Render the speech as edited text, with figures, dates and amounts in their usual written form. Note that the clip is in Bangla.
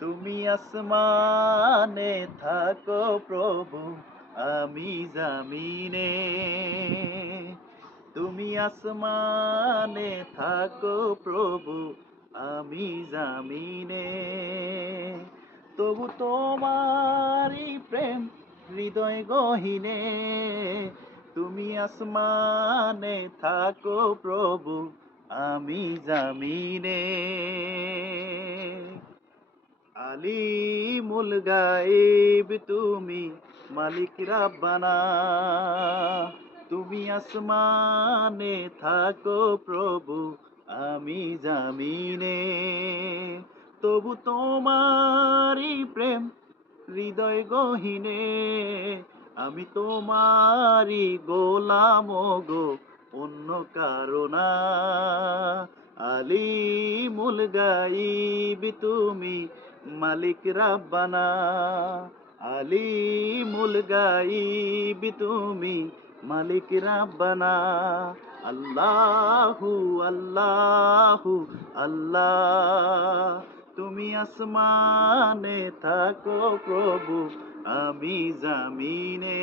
তুমি আসমানে থাকো প্রভু, আমি জামিনে। তুমি আসমানে থাকো প্রভু, আমি জামিনে। তবু তোমারই প্রেম হৃদয় গহীনে। তুমি আসমানে থাকো প্রভু, আমি জামিনে। আলিমুল গায়েব তুমি, মালিক রাব্বানা। তুমি আসমানে থাকো প্রভু, আমি জামিনে। তবু তোমারই প্রেম হৃদয় গহীনে। আমি তোমারই গোলাম গো, অন্য কারণা। আলিমুল গাইব তুমি, মালিক রাব্বানা। আলিমুল গাইব তুমি, মালিক রাব্বানা। আল্লাহু আল্লাহু আল্লাহ। তুমি আসমানে থাকো প্রভু, আমি জামিনে।